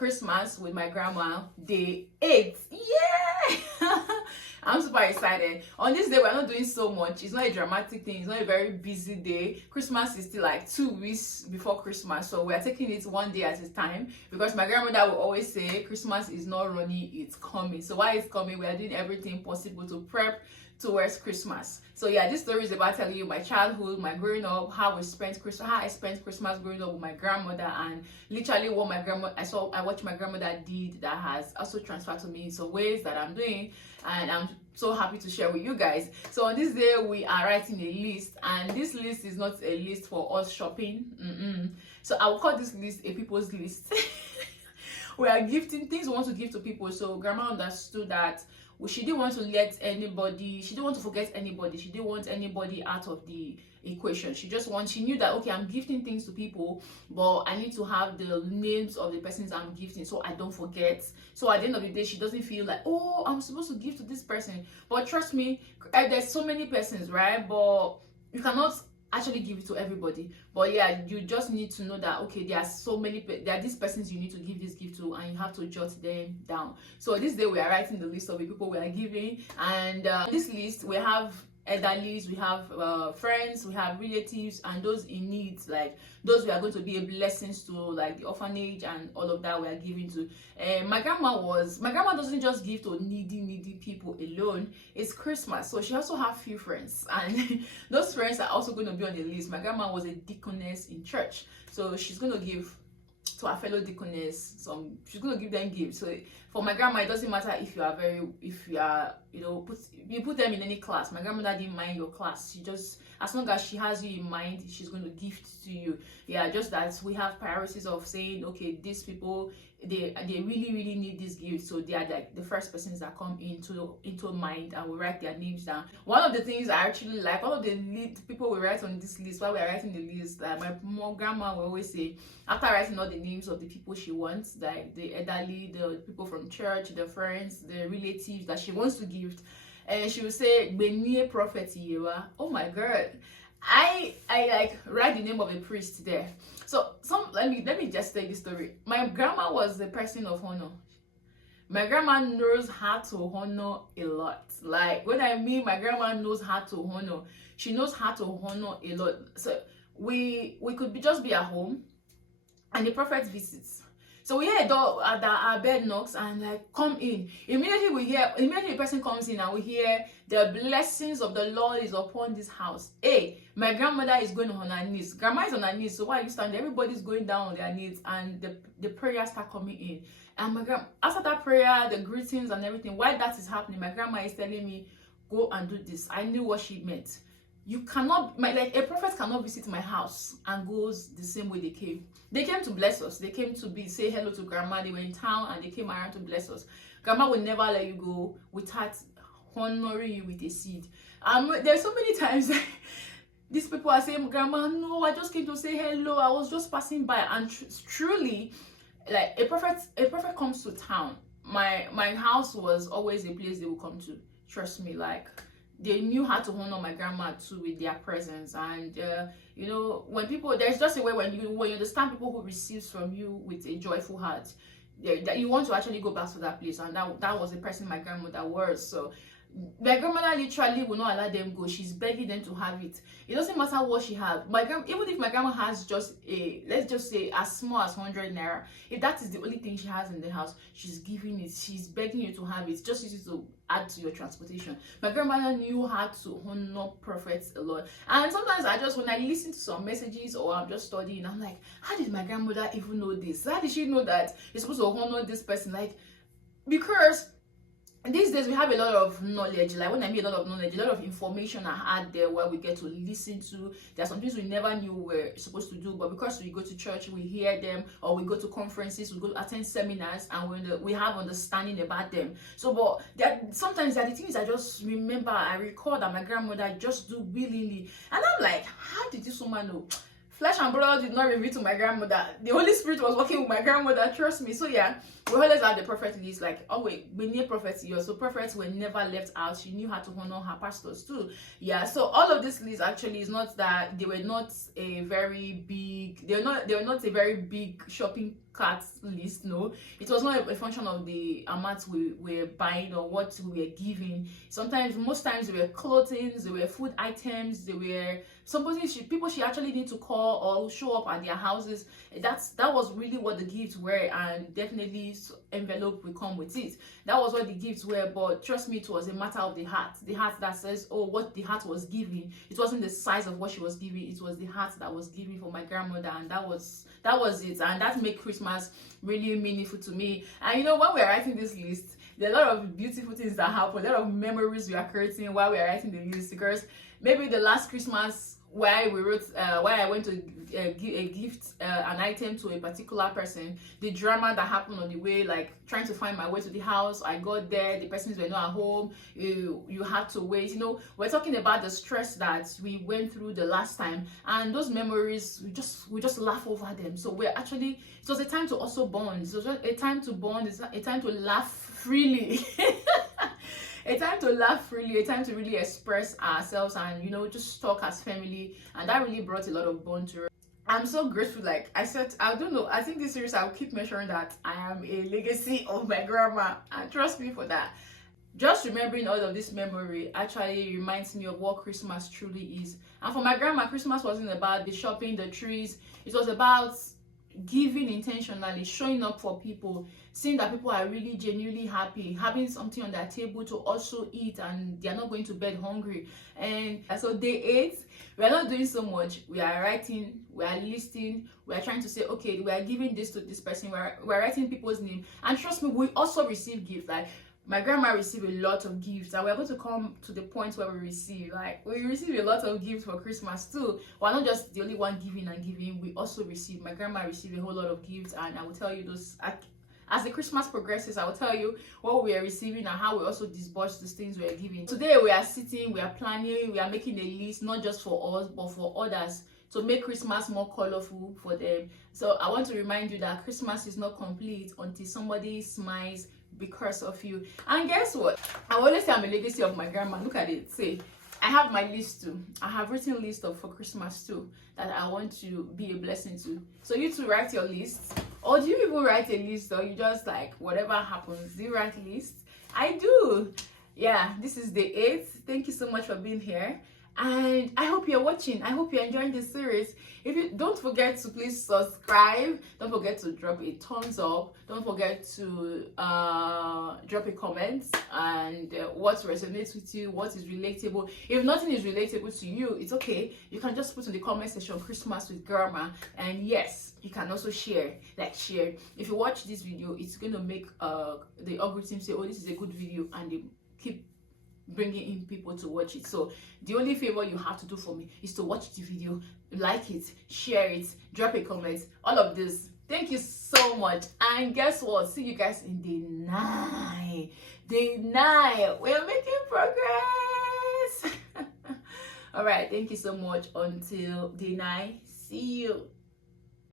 Christmas with my grandma, day 8. Yeah! I'm super excited. On this day, we're not doing so much. It's not a dramatic thing. It's not a very busy day. Christmas is still like 2 weeks before Christmas. So we're taking it one day at a time. Because my grandmother will always say, Christmas is not running, it's coming. So while it's coming, we are doing everything possible to prep towards Christmas. So yeah, this story is about telling you my childhood, my growing up, how I spent Christmas growing up with my grandmother, and literally what I watched my grandmother did that has also transferred to me in some ways that I'm doing, and I'm so happy to share with you guys. So on this day, we are writing a list, and this list is not a list for us shopping. So I will call this list a people's list. We are gifting things we want to give to people. So grandma understood that she didn't want to let anybody, she didn't want to forget anybody, she didn't want anybody out of the equation. She knew that, okay, I'm gifting things to people, but I need to have the names of the persons I'm gifting so I don't forget. So at the end of the day, she doesn't feel like, oh, I'm supposed to give to this person. But trust me, there's so many persons, right? But you cannot actually give it to everybody. But yeah, you just need to know that, okay, there are these persons you need to give this gift to, and you have to jot them down. So this day we are writing the list of the people we are giving, and this list we have elderlies, we have friends, we have relatives, and those in need, like those we are going to be a blessings to, like the orphanage and all of that we are giving to. My grandma doesn't just give to needy people alone. It's Christmas, so she also have few friends, and those friends are also going to be on the list. My grandma was a deaconess in church, so she's going to give to our fellow deaconess she's going to give them gifts. So for my grandma, it doesn't matter if you are you put them in any class. My grandmother didn't mind your class. She just, as long as she has you in mind, she's going to gift to you. Yeah, just that we have priorities of saying, okay, these people, they really need this gift, so they are like the first persons that come into mind, and we write their names down. One of the things I actually like, all of the people we write on this list, while we are writing the list, like my mom, grandma will always say, after writing all the names of the people she wants, like the elderly, the people from church, the friends, the relatives that she wants to gift, and she will say, "Benye prophet Yewa." Oh my God, I like write the name of a priest there. So let me just tell you this story. My grandma was a person of honor. My grandma knows how to honor a lot. Like when I mean my grandma knows how to honor, she knows how to honor a lot. So we could just be at home, and the prophet visits. So we hear a door at our bed knocks, and like, come in. Immediately the person comes in, and we hear the blessings of the Lord is upon this house. Hey, my grandmother is going on her knees. Grandma is on her knees, so while you stand, everybody's going down on their knees, and the prayers start coming in. And my grandma, after that prayer, the greetings and everything, while that is happening, my grandma is telling me, go and do this. I knew what she meant. You cannot, like a prophet cannot visit my house and goes the same way they came. They came to bless us. They came to say hello to grandma. They were in town and they came around to bless us. Grandma will never let you go without honoring you with a seed. There's so many times that these people are saying, grandma, no, I just came to say hello. I was just passing by. And truly, like a prophet comes to town. My house was always a place they would come to. Trust me, like they knew how to honor my grandma too with their presence. And when people, there's just a way when you understand people who receives from you with a joyful heart, that you want to actually go back to that place. And that was the person my grandmother was. So my grandmother literally will not allow them go. She's begging them to have it. It doesn't matter what she has. Even if my grandma has just let's just say as small as 100 naira, if that is the only thing she has in the house, she's giving it. She's begging you to have it. Just use it to add to your transportation. My grandmother knew how to honor prophets a lot. And sometimes when I listen to some messages or I'm just studying, I'm like, how did my grandmother even know this? How did she know that you're supposed to honor this person? Like, because these days we have a lot of knowledge. Like when I mean a lot of knowledge, a lot of information are out there where we get to listen to. There are some things we never knew we're supposed to do, but because we go to church, we hear them, or we go to conferences, we go to attend seminars, and we have understanding about them. So, but sometimes there are the things I just remember, I recall that my grandmother just do willingly, and I'm like, how did this woman know? Flesh and blood did not reveal to my grandmother. The Holy Spirit was working with my grandmother, trust me. So yeah, we always have the prophet list, like, oh wait, we need prophets here. So prophets were never left out. She knew how to honor her pastors too. Yeah, so all of this list actually is not that they were not a very big, they were not a very big shopping cart list. No, it was not a function of the amount we were buying or what we were giving. Sometimes, most times, they were clothing, they were food items, they were people she actually need to call or show up at their houses. That was really what the gifts were, and definitely envelope will come with it. That was what the gifts were. But trust me, it was a matter of the heart that says, oh, what the heart was giving. It wasn't the size of what she was giving, it was the heart that was giving for my grandmother, and that was it. And that made Christmas really meaningful to me. And you know, when we are writing this list, there are a lot of beautiful things that happen, a lot of memories we are creating while we are writing the list. Because maybe the last Christmas, why I went to give a gift, an item to a particular person, the drama that happened on the way, like trying to find my way to the house. I got there, the persons were not at home, you had to wait. You know, we're talking about the stress that we went through the last time, and those memories, we just laugh over them. So we're actually, it was a time to also bond. It was a time to bond. It's a time to laugh freely. A time to laugh freely, a time to really express ourselves and, you know, just talk as family. And that really brought a lot of bond to it. I'm so grateful. Like I said, I don't know, I think this series I'll keep measuring that I am a legacy of my grandma, and trust me for that. Just remembering all of this memory actually reminds me of what Christmas truly is. And for my grandma, Christmas wasn't about the shopping, the trees. It was about giving intentionally, showing up for people, seeing that people are really genuinely happy, having something on their table to also eat, and they're not going to bed hungry. And so day 8, we are not doing so much. We are writing, we are listing, we are trying to say, okay, we are giving this to this person, we're writing people's name. And trust me, we also receive gifts. Like my grandma received a lot of gifts, and we're going to come to the point where we receive a lot of gifts for Christmas too. We're not just the only one giving and giving, we also receive. My grandma received a whole lot of gifts, and I will tell you those as the Christmas progresses. I will tell you what we are receiving and how we also disburse these things we are giving. Today we are sitting, we are planning, we are making a list, not just for us but for others, to make Christmas more colorful for them. So I want to remind you that Christmas is not complete until somebody smiles because of you. And guess what? I always say I'm a legacy of my grandma. Look at it. Say, I have my list too. I have written a list for Christmas too that I want to be a blessing to. So you too, write your list. Or do you even write a list, or you just like whatever happens? Do you write a list? I do. Yeah, this is day 8. Thank you so much for being here. And I hope you're watching. I hope you're enjoying this series. If you don't forget to please subscribe. Don't forget to drop a thumbs up. Don't forget to drop a comment and what resonates with you, what is relatable. If nothing is relatable to you, it's okay. You can just put in the comment section Christmas with Grandma. And yes, you can also share. Share. If you watch this video, it's going to make the algorithm say, oh, this is a good video, and they keep bringing in people to watch it. So the only favor you have to do for me is to watch the video, like it, share it, drop a comment, all of this. Thank you so much. And guess what? See you guys in day 9. Day 9. We're making progress. All right. Thank you so much. Until day 9. See you.